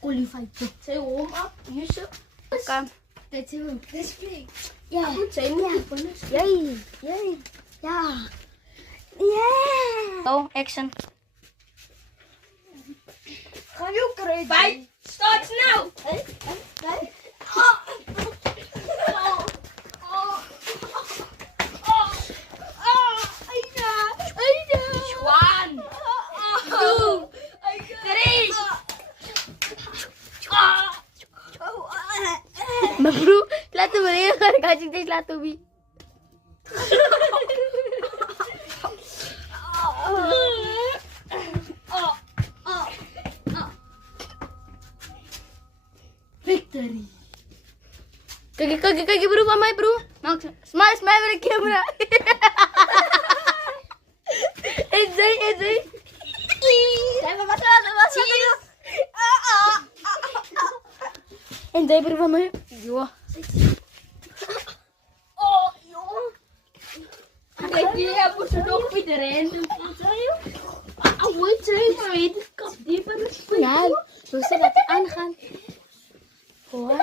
qualified to. Say warm up. You should. Kom. Let's play. Ja. Goed zijn moet oefenen. Jee. Jee. Ja. Yeah. Oh, action. Gaan we ook rijden? Fight starts now. One, two, three. Maar bro, laat hem erin. Ik had je deze laten wie. Victory. Kaki bro, mamai bro. Smile with the camera. Enjoy. Enjoy bro, mamai. Yo. Oh, joh. Kijk, die hebben ze nog iedereen. Wait, maar weet het kap dieper. Ja, we zullen laten aangaan. Hoor.